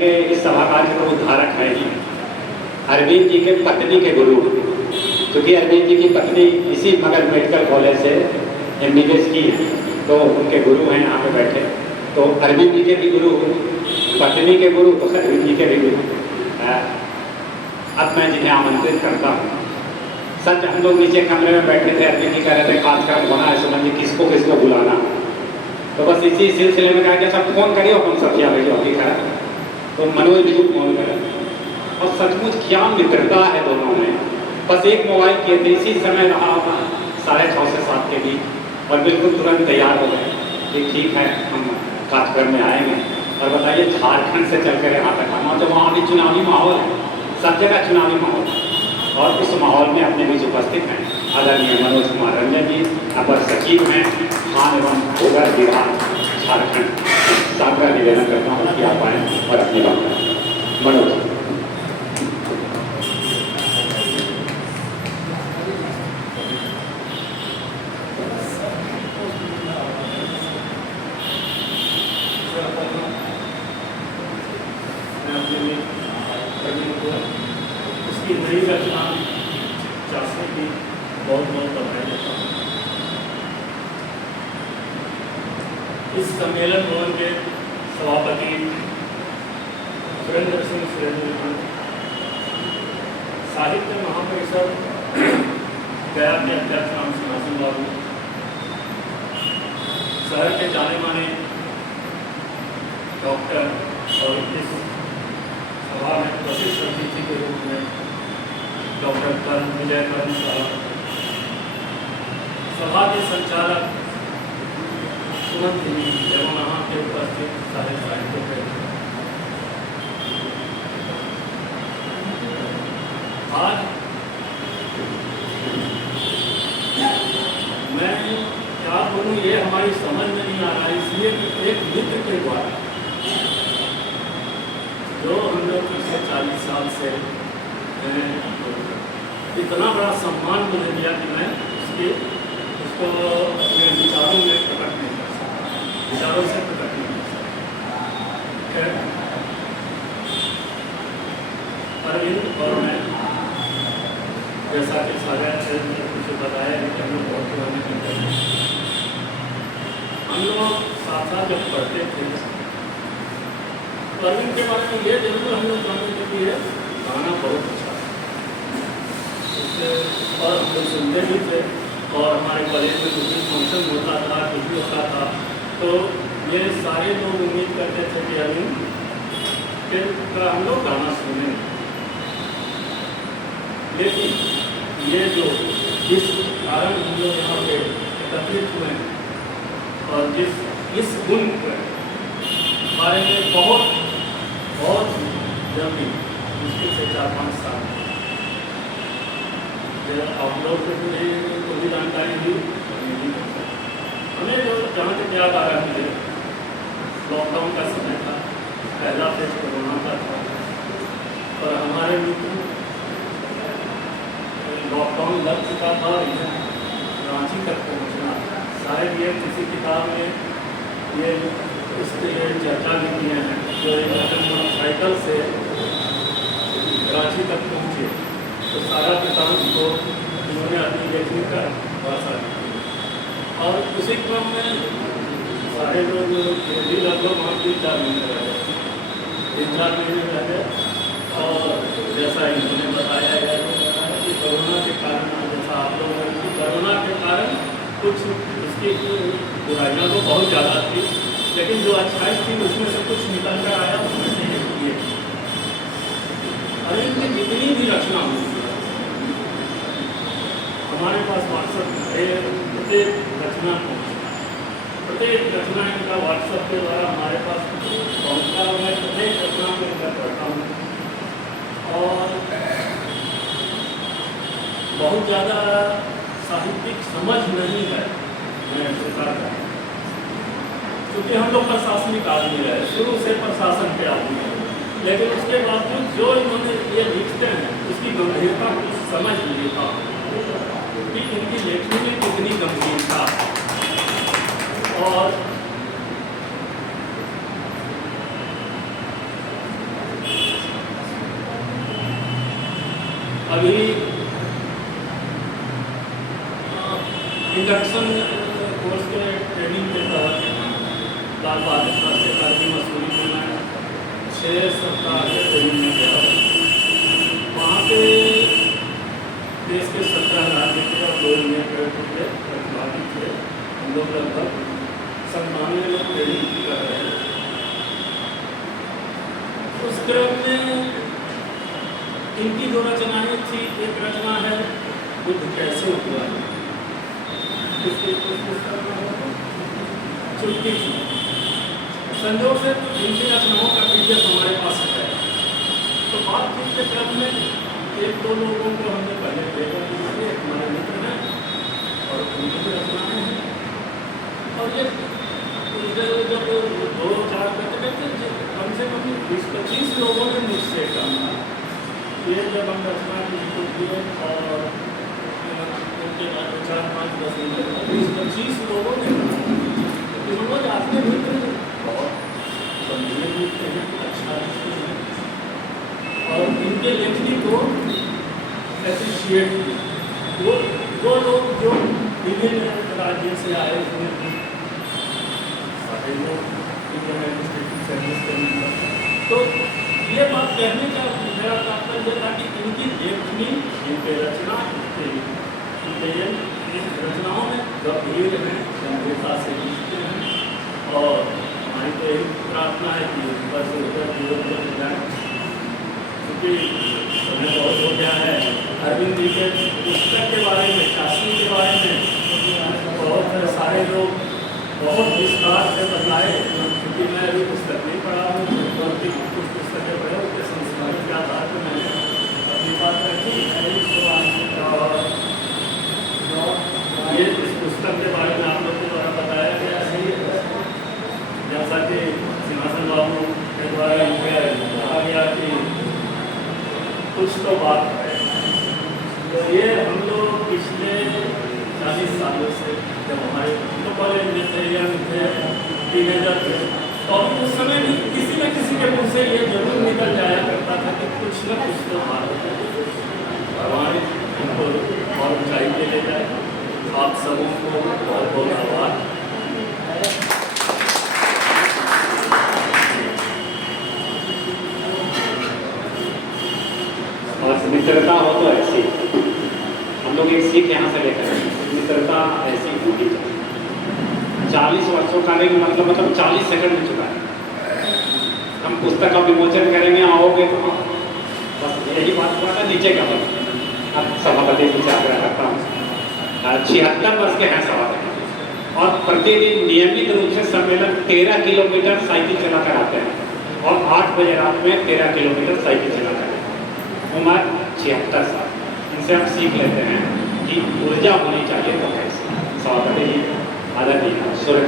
के इस सभागार के उद्धारक हैं जी, अरविंद जी के पत्नी के गुरु, क्योंकि अरविंद जी की पत्नी इसी मगध मेडिकल कॉलेज से MBBS की है, तो उनके गुरु हैं यहाँ पे बैठे। तो अरविंद जी के भी गुरु, पत्नी के गुरु, तो अरविंद जी के भी गुरु। अब मैं जिन्हें आमंत्रित करता हूँ, सच हम लोग नीचे कमरे में बैठे थे, अरविंद जी कह रहे थे कार्यक्रम होना है, समझिए किसको किसको बुलाना। तो बस इसी सिलसिले में कहा कि सब फोन करिए, अपन सत्या भाई जो अभी कहा, तो मनोज जी को फोन करा, और सचमुच क्या मित्रता है दोनों में। बस एक मोबाइल किए थे, इसी समय रहा होगा 6:30 से 7 के बीच, और बिल्कुल तुरंत तैयार हो गए कि ठीक है हम कार्यक्रम में आएंगे। और बताइए झारखंड से चलकर यहाँ तक आना, तो वहाँ भी चुनावी माहौल है, सब जगह चुनावी माहौल है, और उस माहौल में अपने बीच उपस्थित हैं आदरणीय मनोज कुमार रंजन जी, अपर सचिव हैं खान एवं भूगर्भ विभाग झारखंड। सादर निवेदन करता हूँ कि आप आएँ और अपनी बात करें। मनोज। इसकी नई रचना चाशनी की बहुत बहुत बधाई देता हूँ। इस सम्मेलन भवन के सभापति सुरेंद्र सिंह सुरेंद्र, साहित्य महापरिषद गया के अध्यक्ष राम सिंहासन बाबू, शहर के जाने माने डॉक्टर और इस सभा में वशिष्ठ अतिथि के रूप में डॉक्टर कर्ण विजय कर्ण साहब, सभा के संचालक सुमन जी एवं यहाँ के उपस्थित सारे साहित्य प्रेमी, आज मैं क्या बोलूँ ये हमारी समझ में नहीं आ रहा है, इसलिए एक मित्र के द्वारा जो हम लोग पिछले 40 साल से इतना बड़ा सम्मान मुझे दिया कि मैं उसको अपने विचारों में प्रकट नहीं कर सकता, विचारों से प्रकट नहीं कर सकता। अरविंद और मैं, जैसा कि सागर से मुझे बताया है कि हम लोग बहुत पुराने मित्र हैं, हम लोग साथ साथ जब पढ़ते थे, अरविंद के बारे में ये जरूर हम लोग जानते थे है गाना बहुत अच्छा है, और हम लोग सुनते भी थे, और हमारे कॉलेज में कुछ भी फंक्शन होता था, कुछ भी होता था, तो ये सारे लोग उम्मीद करते थे कि अरविंद का हम लोग गाना सुने। लेकिन ये जो जिस कारण हम लोग यहाँ पे एकत्रित हुए और इस गुण के बारे में बहुत जल्दी मुश्किल से 4-5 साल आप लोग को भी जानकारी दी, हमें जो जहाँ तक याद आ रहा है, लॉकडाउन का समय था, पहला फेज कोरोना का था, और हमारे मित्र लॉकडाउन लग चुका था, रांची तक पहुँचना, शायद ये किसी किताब में ये इस चर्चा भी किए हैं, जो एक मोटरसाइकिल से रांची तक पहुँचे, तो सारा किसान को उन्होंने अपनी लेखनी का भाषा दी, और उसी क्रम में सारे लोग भी लगभग वहाँ 3-4 महीने रहे, 3-4 महीने रहे, और जैसा इन्होंने बताया गया कि कोरोना के कारण, जैसा आप लोगों को कोरोना के कारण कुछ इसकी बुराइयाँ तो बहुत ज़्यादा थी, लेकिन जो अच्छाई थी उसमें से कुछ निकल कर आया, उसमें से ये अरविंद की जितनी भी रचना हुई हमारे पास व्हाट्सएप प्रत्येक रचना इनका व्हाट्सएप के द्वारा हमारे पास पहुँचता है। मैं प्रत्येक रचना को इनका पढ़ता हूँ, और बहुत ज़्यादा साहित्यिक समझ नहीं है, मैं स्वीकार करता हूँ, क्योंकि हम लोग प्रशासनिक आदमी रहे, शुरू से प्रशासन के आदमी हैं, लेकिन उसके बावजूद जो इन्होंने ये लिखते हैं उसकी गंभीरता को समझ नहीं था कि इनकी लेखनी में कितनी गंभीरता, और अभी इंडक्शन कोर्स के ट्रेनिंग के तहत लाल बहादुर शास्त्री अकादमी मसूरी में मैं 6 सप्ताह के ट्रेनिंग में गया हूँ। वहाँ पे देश के 17 राज्य के और 2 यूनियन टेरिटरी के प्रतिभागी थे। हम लोग लगभग 97 लोग ट्रेनिंग कर रहे हैं। उस क्रम में इनकी 2 रचनाएँ थी। एक रचना है बुद्ध कैसे हुआ, इसकी पुस्तक चुटकी थी। संजोग से इनकी रचनाओं का PDF हमारे पास है। तो बातचीत के क्रम में 1-2 लोगों को हमने पहले देखा कि एक हमारे मित्र हैं और उनकी भी रचनाएँ हैं। और ये जब 2-4 करते कम से कम 20-25 लोगों ने मुझसे कहा ये जब हम रचना की और उनके 4-5-10 मिनट 20-25 लोगों ने मनोज आपके मित्र बहुत गंभीर मित्र हैं, अच्छा लिखते हैं और इनके लेखनी को एप्रिशिएट वो लोग जो विभिन्न राज्यों से आए हुए हैं, सारे लोग इंडियन एडमिनिस्ट्रेटिव सर्विस के अंदर। तो ये बात कहने का मेरा तात्पर्य था कि इनकी लेखनी, इनके रचना, इनके रचनाओं में गंभीर हैं, गंभीरता से लिखते हैं और हमारी तो यही प्रार्थना है कि बस उधर जीवन को जाए। क्योंकि समय बहुत हो गया है। अरविंद जी के पुस्तक के बारे में, शास्त्री के बारे में बहुत सारे लोग बहुत विस्तार से बताए। क्योंकि मैं अभी पुस्तक नहीं पढ़ा हूँ, कुछ पुस्तकें पढ़े उसके संस्कार के आधार पर मैंने अपनी बात रखी। और ये इस पुस्तक के बारे में आप लोग के द्वारा बताया गया है, जैसा कि सिंहासन बाबू के द्वारा कहा गया कि कुछ तो बात है। तो ये हम लोग पिछले 40 सालों से जब हमारे कॉलेज में थे, यंग थे, टीनेजर थे, तो उस समय भी किसी न किसी के मुँह से ये जरूर निकल जाया करता था कि कुछ न कुछ तो बात है। भगवान इनको और ऊंचाई पे ले जाए। आप सबों को बहुत बहुत आभार। और मित्रता हो तो ऐसी, हम लोग एक सीख यहाँ से लेकर मित्रता ऐसी होनी चाहिए। 40 वर्षों का नहीं, मतलब 40 सेकंड में चुका है। हम पुस्तक का विमोचन करेंगे, आओगे तो बस यही बात हुआ था। नीचे का अब सभापति जी से आग्रह करता हूँ, 76 वर्ष के हैं सभापति और प्रतिदिन नियमित रूप से सम्मेलन 13 किलोमीटर साइकिल चला कर आते हैं और 8 बजे रात में 13 किलोमीटर साइकिल चला कर आते हैं। उम्र 76 साल। इनसे हम सीख लेते हैं कि ऊर्जा होनी चाहिए तो कैसे। सभापति जी आदरणीय सूर्य